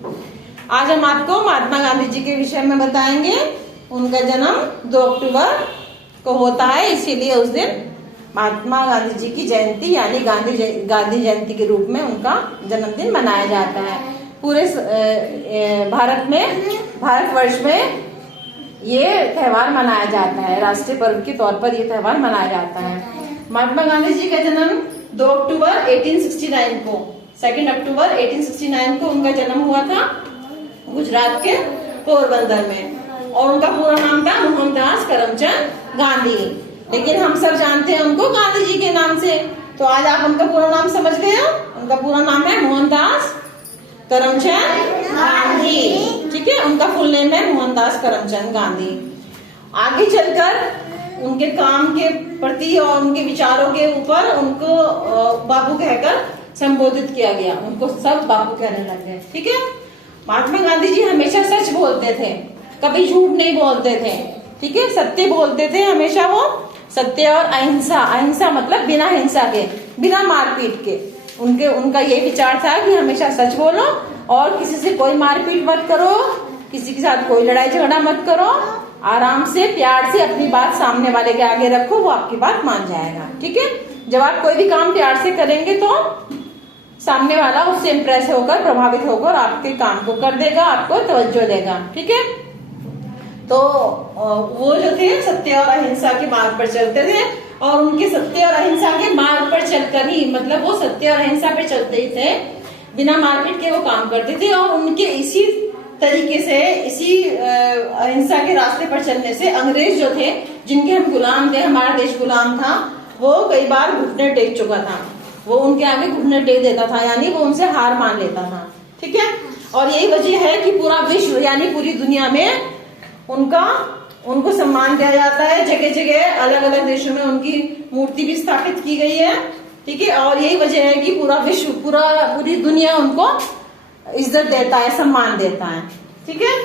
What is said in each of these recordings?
आज हम आपको महात्मा गांधी जी के विषय में बताएंगे। उनका जन्म 2 अक्टूबर को होता है, इसीलिए उस दिन महात्मा गांधी जी की जयंती यानी गांधी जयंती के रूप में उनका जन्मदिन मनाया जाता है। पूरे भारतवर्ष में ये त्योहार मनाया जाता है, राष्ट्रीय पर्व के तौर पर ये त्योहार मनाया जाता है। महात्मा गांधी जी का जन्म 2 अक्टूबर 1869 को 2 अक्टूबर 1869 को उनका जन्म हुआ था गुजरात के पोरबंदर में, और उनका पूरा नाम था मोहनदास करमचंद गांधी, लेकिन हम सब जानते हैं उनको गांधी जी के नाम से। तो आज आप उनका पूरा नाम समझ गए हो। उनका पूरा नाम है मोहनदास करमचंद गांधी, ठीक है। उनका फुल नेम है मोहनदास करमचंद गांधी। आगे चलकर उनके काम के प्रति और उनके विचारों के ऊपर उनको बापू कहकर संबोधित किया गया, उनको सब बापू कहने लग गए, ठीक है। महात्मा गांधी जी हमेशा सच बोलते थे, कभी झूठ नहीं बोलते थे, ठीक है। सत्य बोलते थे हमेशा वो, सत्य और अहिंसा। अहिंसा मतलब बिना हिंसा के, बिना मारपीट के। उनका ये विचार था कि हमेशा सच बोलो और किसी से कोई मारपीट मत करो, किसी के साथ कोई लड़ाई झगड़ा मत करो, आराम से प्यार से अपनी बात सामने वाले के आगे रखो, वो आपकी बात मान जाएगा, ठीक है। जब आप कोई भी काम प्यार से करेंगे तो सामने वाला उससे इम्प्रेस होकर, प्रभावित होकर आपके काम को कर देगा, आपको तवज्जो देगा, ठीक है। तो वो जो थे सत्य और अहिंसा के मार्ग पर चलते थे, और उनके सत्य और अहिंसा के मार्ग पर चलकर ही, मतलब वो सत्य और अहिंसा पे चलते ही थे, बिना मारपीट के वो काम करते थे। और उनके इसी तरीके से, इसी अहिंसा के रास्ते पर चलने से अंग्रेज जो थे, जिनके हम गुलाम थे, हमारा देश गुलाम था, वो कई बार घुटने टेक चुका था, वो उनके आगे घुटने टेक देता था, यानी वो उनसे हार मान लेता था, ठीक है। और यही वजह है कि पूरा विश्व यानी पूरी दुनिया में उनको सम्मान दिया जाता है। जगह जगह अलग अलग देशों में उनकी मूर्ति भी स्थापित की गई है, ठीक है। और यही वजह है कि पूरा विश्व, पूरी दुनिया उनको इज्जत देता है, सम्मान देता है, ठीक है।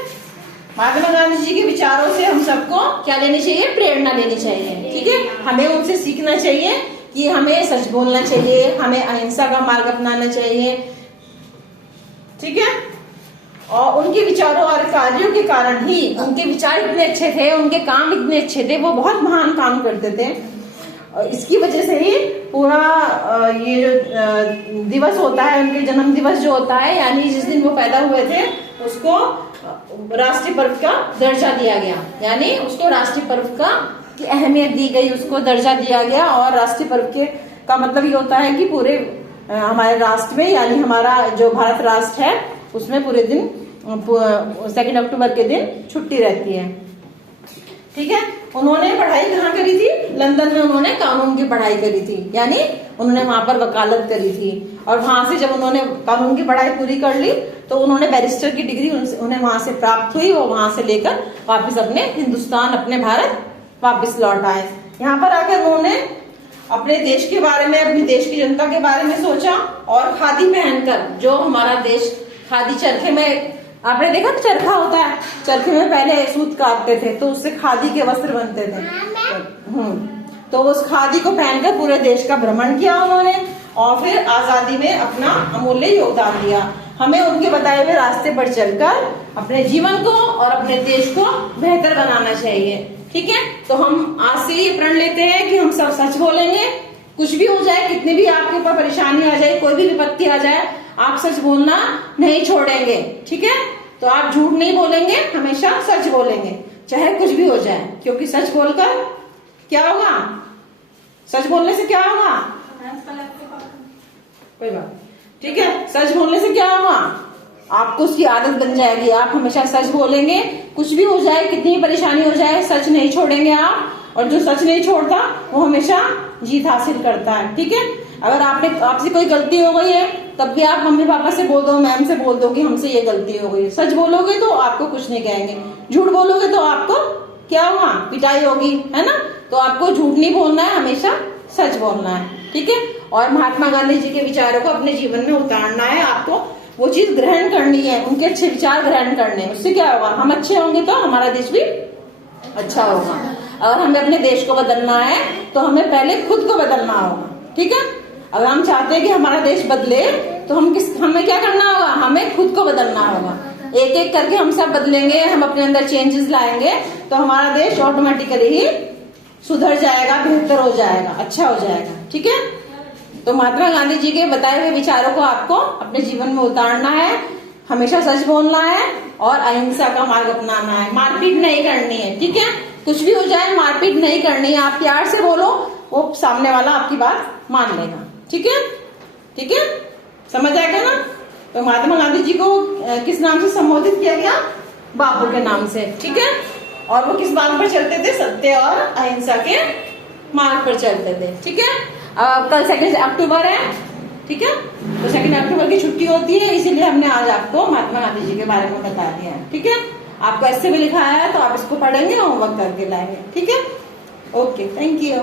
महात्मा गांधी जी के विचारों से हम सबको क्या लेनी चाहिए? प्रेरणा लेनी चाहिए, ठीक है। हमें उनसे सीखना चाहिए कि हमें सच बोलना चाहिए, हमें अहिंसा का मार्ग अपनाना चाहिए, ठीक है। और उनके विचारों और कार्यों के कारण ही, उनके विचार इतने अच्छे थे, उनके काम इतने अच्छे थे, वो बहुत महान काम करते थे। इसकी वजह से ही पूरा ये जो दिवस होता है, उनके जन्म दिवस जो होता है, यानी जिस दिन वो पैदा हुए थे, उसको राष्ट्रीय पर्व का दर्जा दिया गया, यानी उसको राष्ट्रीय पर्व की अहमियत दी गई, उसको दर्जा दिया गया। और राष्ट्रीय पर्व का मतलब ये होता है कि पूरे हमारे राष्ट्र में, यानी हमारा जो भारत राष्ट्र है, उसमें पूरे दिन 2 अक्टूबर के दिन छुट्टी रहती है, ठीक है। उन्होंने पढ़ाई कहाँ करी थी? लंदन में उन्होंने कानून की पढ़ाई करी थी, यानी उन्होंने वहां पर वकालत करी थी। और वहां से जब उन्होंने कानून की पढ़ाई पूरी कर ली तो उन्होंने बैरिस्टर की डिग्री उन्हें वहां से प्राप्त हुई। वो वहां से लेकर वापस अपने हिंदुस्तान, अपने भारत वापस लौट आए। यहाँ पर आकर उन्होंने अपने देश के बारे में, अपने देश की जनता के बारे में सोचा, और खादी पहनकर, जो हमारा देश खादी, चरखे में आपने देखा चरखा होता है, चरखे में पहले सूत काटते थे तो उससे खादी के वस्त्र बनते थे। तो उस खादी को पहनकर पूरे देश का भ्रमण किया उन्होंने, और फिर आजादी में अपना अमूल्य योगदान दिया। हमें उनके बताए हुए रास्ते पर चलकर अपने जीवन को और अपने देश को बेहतर बनाना चाहिए, ठीक है। तो हम आज से ये प्रण लेते हैं कि हम सब सच बोलेंगे, कुछ भी हो जाए, कितनी भी आपके ऊपर परेशानी आ जाए, कोई भी विपत्ति आ जाए, आप सच बोलना नहीं छोड़ेंगे, ठीक है। तो आप झूठ नहीं बोलेंगे, हमेशा सच बोलेंगे, चाहे कुछ भी हो जाए, क्योंकि सच बोलकर क्या होगा? सच बोलने से क्या होगा? कोई बात, ठीक है। सच बोलने से क्या होगा? आपको उसकी आदत बन जाएगी, आप हमेशा सच बोलेंगे, कुछ भी हो जाए, कितनी परेशानी हो जाए, सच नहीं छोड़ेंगे आप। और जो सच नहीं छोड़ता वो हमेशा जीत हासिल करता है, ठीक है। अगर आपसे कोई गलती हो गई है, तब भी आप मम्मी पापा से बोल दो, मैम से बोल दो कि हमसे ये गलती हो गई। सच बोलोगे तो आपको कुछ नहीं कहेंगे, झूठ बोलोगे तो आपको क्या होगा? पिटाई होगी, है ना। तो आपको झूठ नहीं बोलना है, हमेशा सच बोलना है, ठीक है। और महात्मा गांधी जी के विचारों को अपने जीवन में उतारना है, आपको वो चीज ग्रहण करनी है, उनके अच्छे विचार ग्रहण करने हैं। उससे क्या होगा? हम अच्छे होंगे तो हमारा देश भी अच्छा होगा। अगर हमें अपने देश को बदलना है तो हमें पहले खुद को बदलना होगा, ठीक है। अगर हम चाहते हैं कि हमारा देश बदले तो हमें क्या करना होगा, हमें खुद को बदलना होगा। एक एक करके हम सब बदलेंगे, हम अपने अंदर चेंजेस लाएंगे तो हमारा देश ऑटोमेटिकली ही सुधर जाएगा, बेहतर हो जाएगा, अच्छा हो जाएगा। ठीक है, तो महात्मा गांधी जी के बताए हुए विचारों को आपको अपने जीवन में उतारना है, हमेशा सच बोलना है और अहिंसा का मार्ग अपनाना है। मारपीट नहीं करनी है, ठीक है, कुछ भी हो जाए मारपीट नहीं करनी है। आप प्यार से बोलो, वो सामने वाला आपकी बात मान लेगा। ठीक है, ठीक है, समझ आएगा ना। तो महात्मा गांधी जी को किस नाम से संबोधित किया गया, बापू के नाम से। ठीक है, और वो किस मार्ग पर चलते थे, सत्य और अहिंसा के मार्ग पर चलते थे। ठीक है, कल 2 अक्टूबर है, ठीक है, तो 2 अक्टूबर की छुट्टी होती है, इसीलिए हमने आज आपको महात्मा गांधी जी के बारे में बता दिया है। ठीक है, आपको ऐसे भी लिखा है तो आप इसको पढ़ेंगे और होमवर्क करके लाएंगे। ठीक है, ओके, थैंक यू।